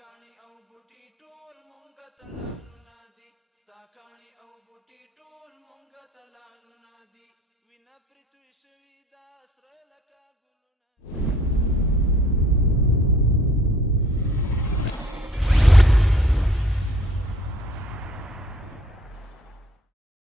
کاڼي او بوټي ټول مونږ ته لالونه دي ستا کاڼي او بوټي ټول مونږ ته لالونه دي وینه پرې توی شوي دا سره